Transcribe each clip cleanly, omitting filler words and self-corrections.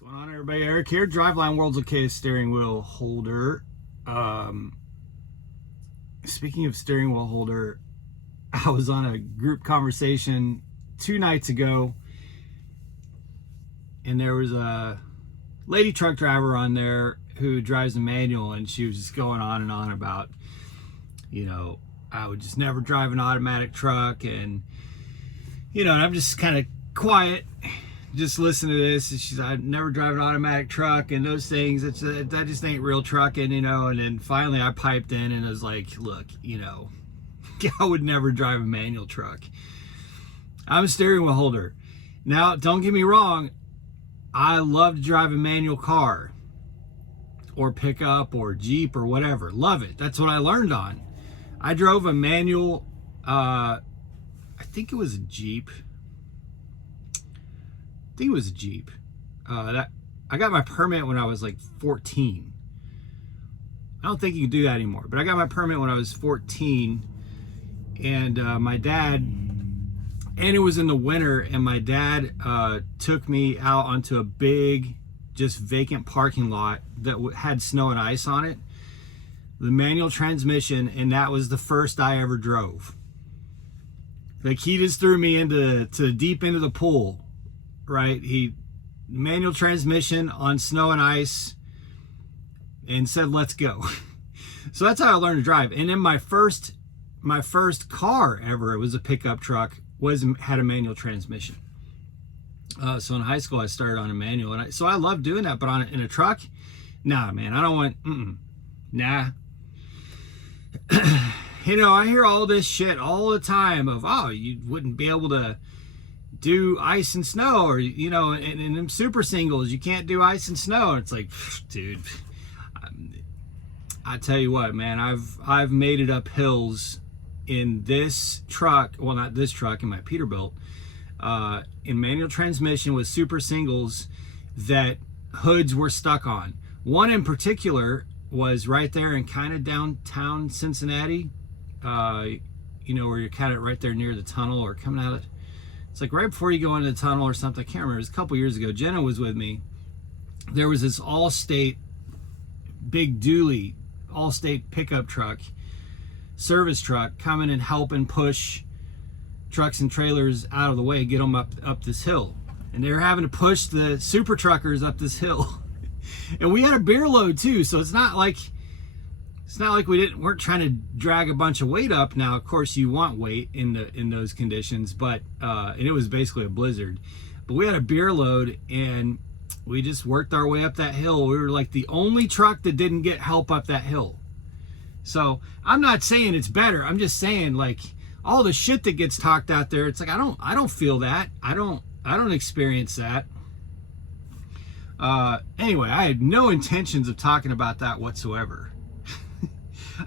Going on, everybody? Eric here. Driveline World's okay steering wheel holder. Speaking of steering wheel holder, I was on a group conversation 2 nights ago, and there was a lady truck driver on there who drives a manual, and she was just going on and on about, I would just never drive an automatic truck, and and I'm just kind of quiet, just listen to this. And she's, I'd never drive an automatic truck and those things. That just ain't real trucking, And then finally I piped in and I was like, look, I would never drive a manual truck. I'm a steering wheel holder. Now, don't get me wrong. I love to drive a manual car or pickup or Jeep or whatever. Love it. That's what I learned on. I drove a manual, I think it was a Jeep. I got my permit when I was like 14. I don't think you can do that anymore, but I got my permit when I was 14, and my dad, and it was in the winter, and my dad took me out onto a big, just vacant parking lot that had snow and ice on it, the manual transmission, and that was the first I ever drove. Like, he just threw me deep into the pool. Right, he manual transmission on snow and ice, and said, "Let's go." So that's how I learned to drive. And then my first car ever, it was a pickup truck, had a manual transmission. So in high school I started on a manual, and so I love doing that. But in a truck, nah, man, I don't want. Nah. I hear all this shit all the time of, oh, you wouldn't be able to do ice and snow, or in them super singles you can't do ice and snow. And it's like, dude, I tell you what, man, I've made it up hills in this truck, well, not this truck, in my Peterbilt, in manual transmission with super singles that hoods were stuck on. One in particular was right there in kind of downtown Cincinnati, where you're kind of right there near the tunnel or coming out of it. It's like right before you go into the tunnel or something. I can't remember. It was a couple years ago. Jenna was with me. There was this Allstate big dually, Allstate pickup truck, service truck, coming and helping push trucks and trailers out of the way, get them up this hill. And they were having to push the super truckers up this hill. And we had a beer load too, so it's not like we weren't trying to drag a bunch of weight up. Now, of course, you want weight in those conditions, but and it was basically a blizzard. But we had a beer load, and we just worked our way up that hill. We were like the only truck that didn't get help up that hill. So I'm not saying it's better. I'm just saying, like, all the shit that gets talked out there, it's like I don't feel that. I don't experience that. Anyway, I had no intentions of talking about that whatsoever.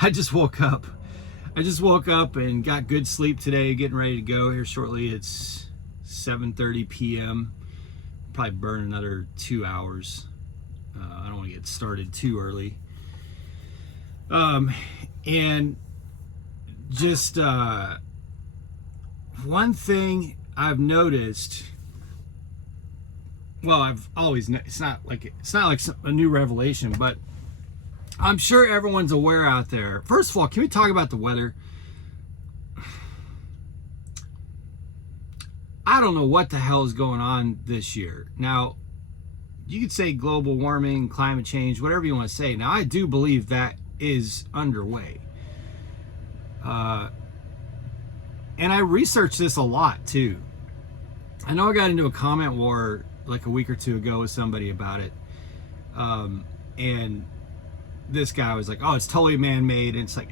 I just woke up and got good sleep today, getting ready to go here shortly. It's 7:30 p.m. Probably burn another 2 hours. I don't want to get started too early. And just one thing I've noticed. Well, I've always, it's not like a new revelation, but I'm sure everyone's aware out there. First of all, can we talk about the weather? I don't know what the hell is going on this year. Now, you could say global warming, climate change, whatever you want to say. Now, I do believe that is underway. And I researched this a lot, too. I know I got into a comment war like a week or two ago with somebody about it. And this guy was like, oh, it's totally man-made. And it's like,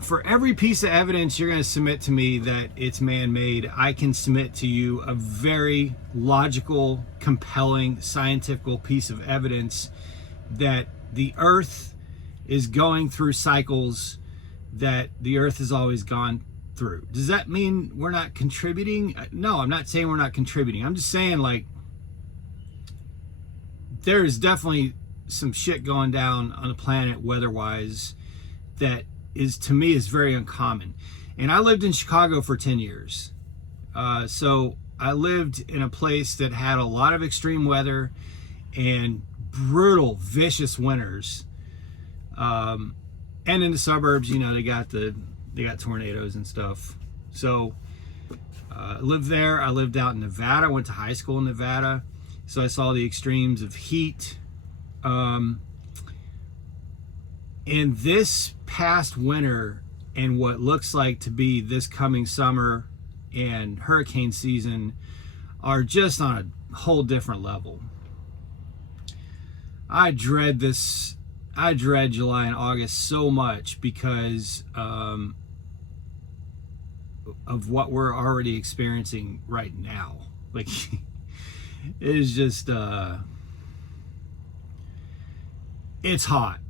for every piece of evidence you're going to submit to me that it's man-made, I can submit to you a very logical, compelling, scientific piece of evidence that the earth is going through cycles that the earth has always gone through. Does that mean we're not contributing? No, I'm not saying we're not contributing. I'm just saying, like, there is definitely some shit going down on the planet weather-wise that to me is very uncommon. And I lived in Chicago for 10 years. So I lived in a place that had a lot of extreme weather and brutal, vicious winters. And in the suburbs, you know, they got tornadoes and stuff. So I lived there. I lived out in Nevada. I went to high school in Nevada, so I saw the extremes of heat. And this past winter and what looks like to be this coming summer and hurricane season are just on a whole different level. I dread July and August so much because of what we're already experiencing right now. Like, it is just it's hot.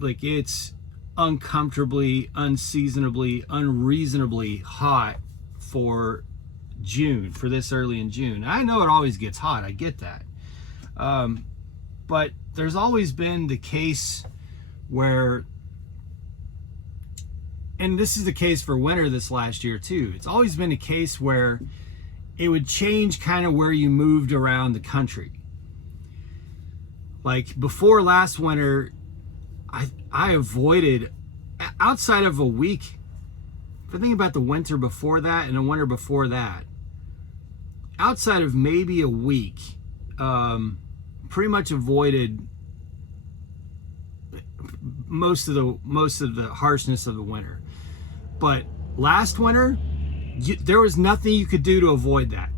Like, it's uncomfortably, unseasonably, unreasonably hot for June, for this early in June. I know it always gets hot, I get that, but there's always been the case where, and this is the case for winter this last year too, it's always been a case where it would change kind of where you moved around the country. Like before last winter, I avoided, outside of a week, if I think about the winter before that and the winter before that, outside of maybe a week, pretty much avoided most of the harshness of the winter. But last winter, there was nothing you could do to avoid that.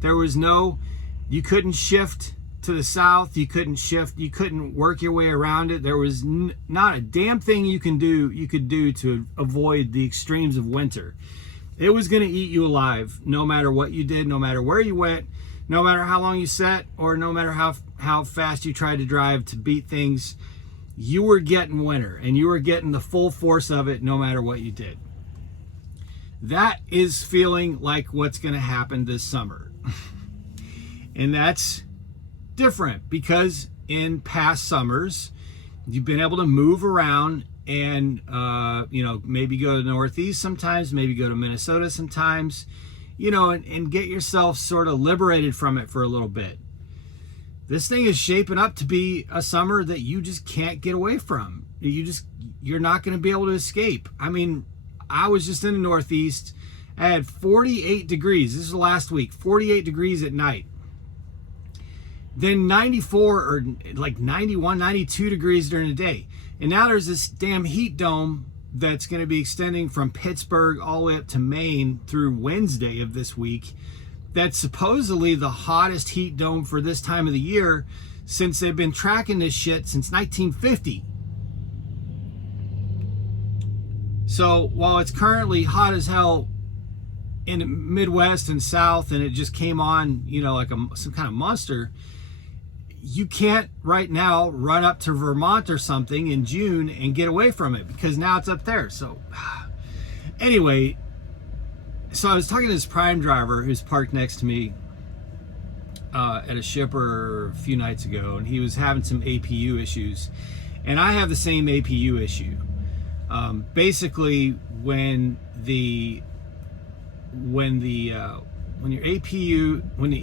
You couldn't shift to the south, you couldn't work your way around it. There was not a damn thing you could do to avoid the extremes of winter. It was going to eat you alive, no matter what you did, no matter where you went, no matter how long you sat, or no matter how fast you tried to drive to beat things. You were getting winter, and you were getting the full force of it no matter what you did. That is feeling like what's going to happen this summer. And that's different because in past summers, you've been able to move around and, maybe go to the Northeast sometimes, maybe go to Minnesota sometimes, and get yourself sort of liberated from it for a little bit. This thing is shaping up to be a summer that you just can't get away from. You're not going to be able to escape. I mean, I was just in the Northeast. I had 48 degrees. This is last week, 48 degrees at night. Then 94 or like 91, 92 degrees during the day. And now there's this damn heat dome that's going to be extending from Pittsburgh all the way up to Maine through Wednesday of this week. That's supposedly the hottest heat dome for this time of the year since they've been tracking this shit since 1950. So while it's currently hot as hell in the Midwest and South, and it just came on, like some kind of monster, you can't right now run up to Vermont or something in June and get away from it because now it's up there. So anyway, so I was talking to this Prime driver who's parked next to me at a shipper a few nights ago, and he was having some APU issues, and I have the same APU issue. Basically, when the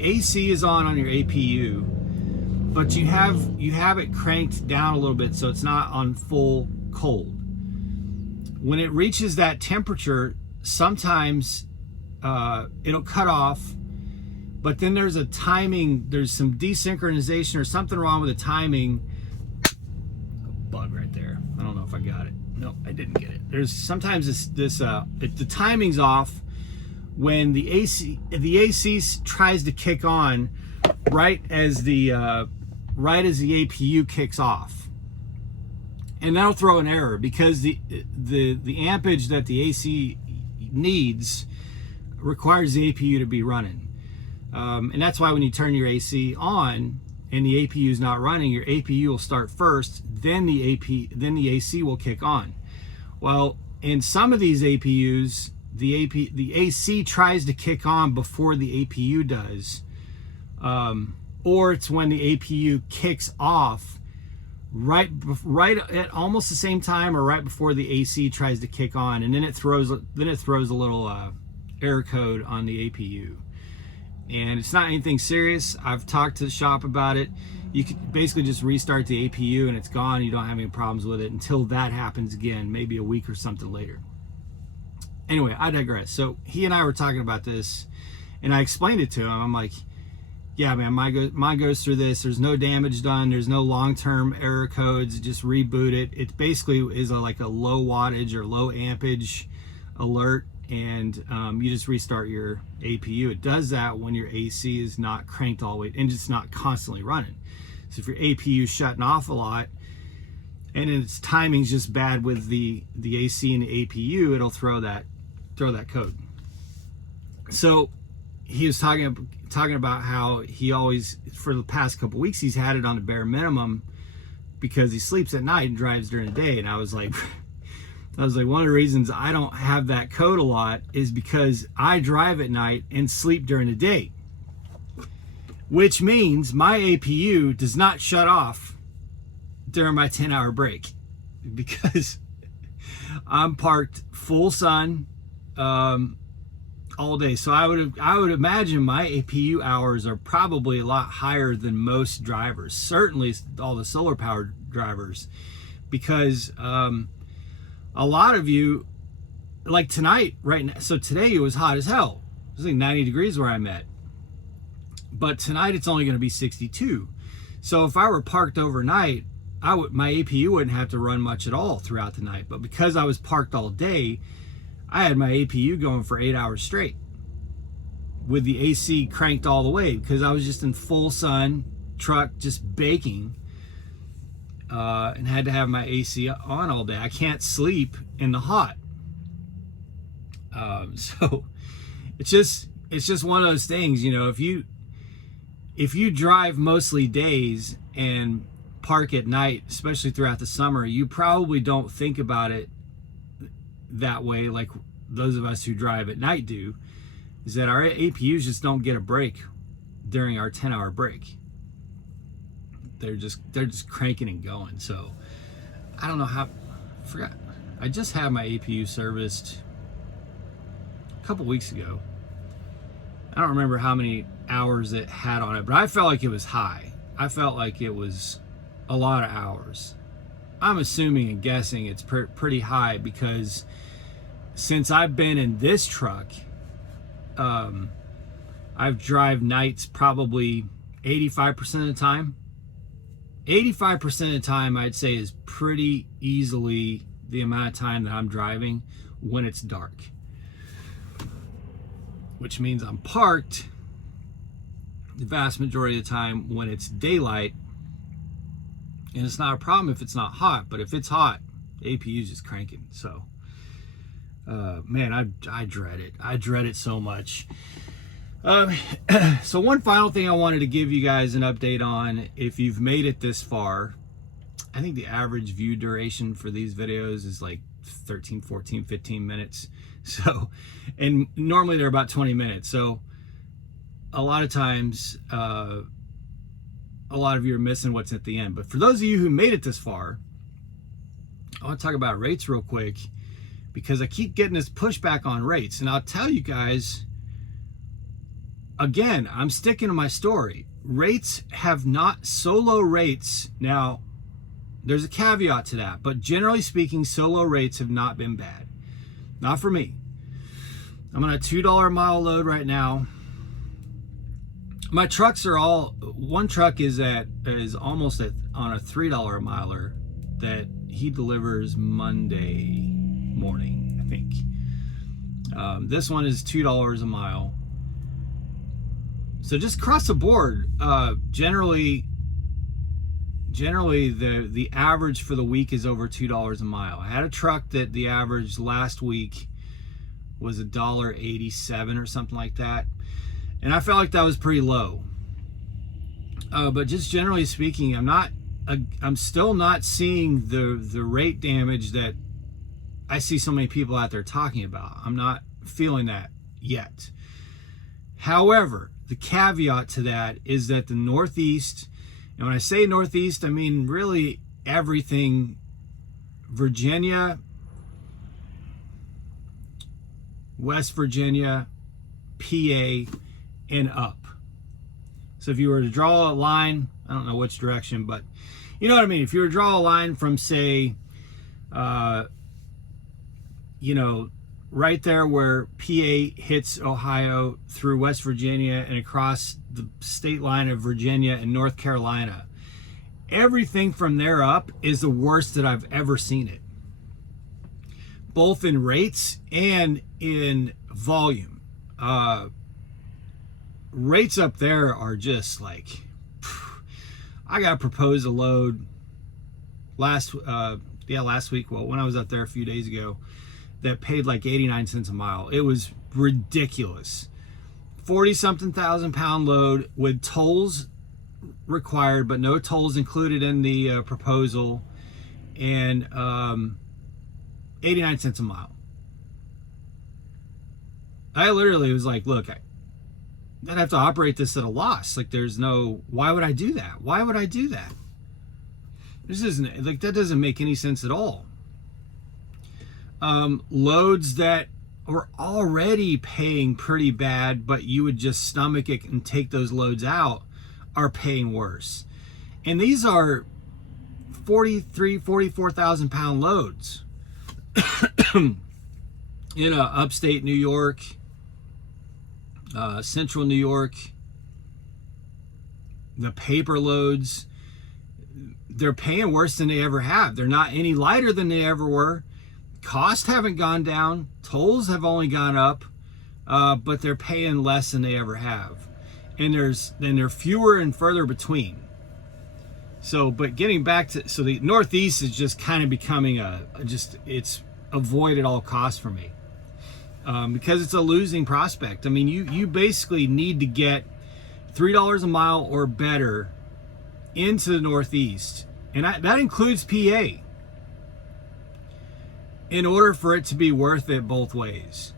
AC is on your APU, but you have it cranked down a little bit so it's not on full cold. When it reaches that temperature, sometimes it'll cut off, but then there's some desynchronization or something wrong with the timing. A bug right there. I don't know if I got it. No, I didn't get it. There's sometimes the timing's off when the AC tries to kick on right as the APU kicks off, and that'll throw an error because the ampage that the AC needs requires the APU to be running, and that's why when you turn your AC on and the APU is not running, your APU will start first, then the AC will kick on. Well, in some of these APUs, the AC tries to kick on before the APU does. Or it's when the APU kicks off right at almost the same time or right before the AC tries to kick on, and then it throws a little error code on the APU. and it's not anything serious. I've talked to the shop about it. You could basically just restart the APU and it's gone. You don't have any problems with it until that happens again, maybe a week or something later. Anyway, I digress. So he and I were talking about this, and I explained it to him. I'm like, yeah, man, mine goes through this. There's no damage done. There's no long-term error codes. Just reboot it. It basically is like a low wattage or low ampage alert, and you just restart your APU. It does that when your AC is not cranked all the way and it's not constantly running. So if your APU is shutting off a lot and its timing's just bad with the AC and the APU, it'll throw that code. So he was talking about how he always, for the past couple weeks, he's had it on the bare minimum because he sleeps at night and drives during the day. And I was like, one of the reasons I don't have that code a lot is because I drive at night and sleep during the day, which means my APU does not shut off during my 10-hour break because I'm parked full sun all day. So I would imagine my APU hours are probably a lot higher than most drivers, certainly all the solar powered drivers, because a lot of you, like tonight, right now, so today it was hot as hell. It was like 90 degrees where I'm at. But tonight it's only going to be 62. So if I were parked overnight, my APU wouldn't have to run much at all throughout the night. But because I was parked all day, I had my APU going for 8 hours straight with the AC cranked all the way because I was just in full sun, truck just baking, and had to have my AC on all day. I can't sleep in the hot. So it's just one of those things, you know, if you drive mostly days and park at night, especially throughout the summer, you probably don't think about it that way like those of us who drive at night do, is that our APUs just don't get a break during our 10-hour break. They're just cranking and going. So I don't know how, I just had my APU serviced a couple weeks ago. I don't remember how many hours it had on it, but I felt like it was high. I felt like it was a lot of hours. I'm assuming and guessing it's pretty high because since I've been in this truck, I've drive nights probably 85% of the time. 85% of the time I'd say is pretty easily the amount of time that I'm driving when it's dark, which means I'm parked the vast majority of the time when it's daylight. And it's not a problem if it's not hot, but if it's hot, the APU is just cranking. So man, I dread it. I dread it so much. So one final thing I wanted to give you guys an update on, if you've made it this far, I think the average view duration for these videos is like 13, 14, 15 minutes. So, and normally they're about 20 minutes. So a lot of times, a lot of you are missing what's at the end. But for those of you who made it this far, I want to talk about rates real quick because I keep getting this pushback on rates. And I'll tell you guys, again, I'm sticking to my story. Rates have not, solo rates, now there's a caveat to that, but generally speaking, solo rates have not been bad. Not for me. I'm on a $2 a mile load right now. My trucks are all, one truck is almost on a $3 a miler that he delivers Monday morning, I think. This one is $2 a mile. So just across the board, generally the average for the week is over $2 a mile. I had a truck that the average last week was $1.87 or something like that, and I felt like that was pretty low. But just generally speaking, I'm still not seeing the rate damage that I see so many people out there talking about. I'm not feeling that yet. However, the caveat to that is that the Northeast, and when I say Northeast, I mean really everything, Virginia, West Virginia, PA, and up. So if you were to draw a line, I don't know which direction, but you know what I mean. If you were to draw a line from, say, right there where PA hits Ohio through West Virginia and across the state line of Virginia and North Carolina, everything from there up is the worst that I've ever seen it, both in rates and in volume. Rates up there are just like, I got proposed a load last week, well, when I was up there a few days ago, that paid like 89 cents a mile. It was ridiculous. 40-something thousand pound load with tolls required, but no tolls included in the proposal, and 89 cents a mile. I literally was like, look, I'd have to operate this at a loss. Like, there's no, why would I do that? Why would I do that? This isn't, like, that doesn't make any sense at all. Loads that were already paying pretty bad, but you would just stomach it and take those loads out, are paying worse. And these are 44,000 pound loads. In upstate New York, central New York, the paper loads, they're paying worse than they ever have. They're not any lighter than they ever were. Costs haven't gone down. Tolls have only gone up, but they're paying less than they ever have. And they're fewer and further between. So, but getting back to, so the Northeast is just kind of becoming it's avoid at all costs for me. Because it's a losing prospect. I mean, you basically need to get $3 a mile or better into the Northeast, and that includes PA, in order for it to be worth it both ways.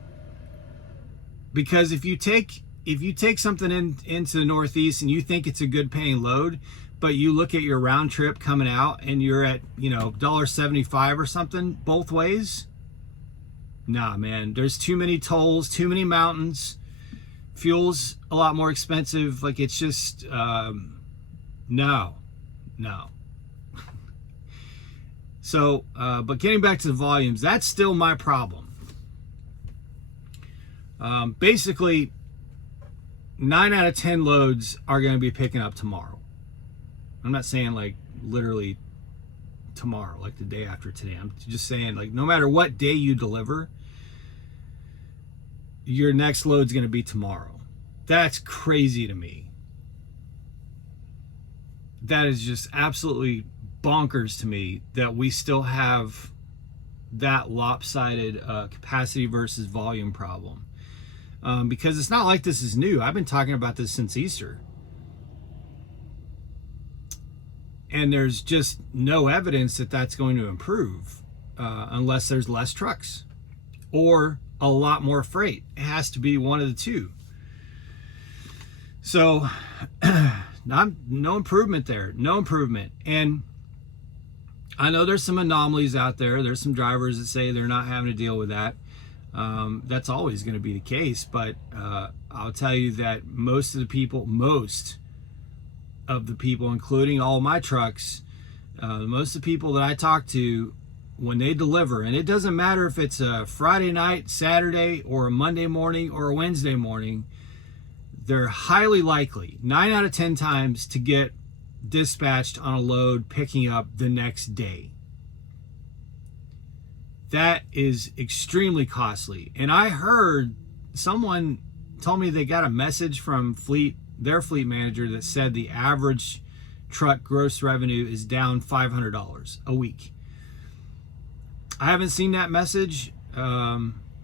Because if you take something into the Northeast and you think it's a good paying load, but you look at your round trip coming out and you're at $1.75 or something both ways, nah, man, there's too many tolls, too many mountains, fuel's a lot more expensive. Like, it's just no. So, but getting back to the volumes, that's still my problem. Basically, 9 out of 10 loads are going to be picking up tomorrow. I'm not saying like literally tomorrow, like the day after today. I'm just saying, like, no matter what day you deliver, your next load's going to be tomorrow. That's crazy to me. That is just absolutely bonkers to me that we still have that lopsided capacity versus volume problem. Because it's not like this is new. I've been talking about this since Easter. And there's just no evidence that that's going to improve unless there's less trucks or a lot more freight. It has to be one of the two. So no improvement there, no improvement. And I know there's some anomalies out there. There's some drivers that say they're not having to deal with that. That's always going to be the case. But I'll tell you that most of the people, including all my trucks, most of the people that I talk to, when they deliver, and it doesn't matter if it's a Friday night, Saturday, or a Monday morning or a Wednesday morning, they're highly likely, 9 out of 10 times, to get dispatched on a load picking up the next day. That is extremely costly. And I heard someone told me they got a message from their fleet manager that said the average truck gross revenue is down $500 a week. I haven't seen that message.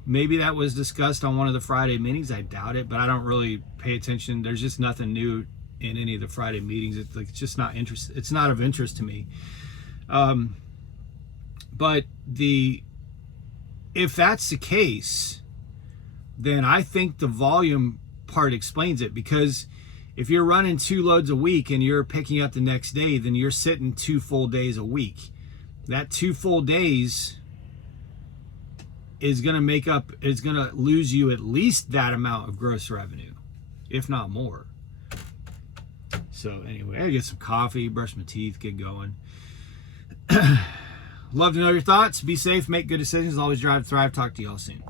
Maybe that was discussed on one of the Friday meetings. I doubt it, but I don't really pay attention. There's just nothing new in any of the Friday meetings. It's just not interest. It's not of interest to me. But if that's the case, then I think the volume part explains it, because if you're running 2 loads a week and you're picking up the next day, then you're sitting 2 full days a week. That 2 full days is going to lose you at least that amount of gross revenue. if not more. So anyway, I gotta get some coffee, brush my teeth, get going. Love to know your thoughts. Be safe, make good decisions, always drive, thrive. Talk to y'all soon.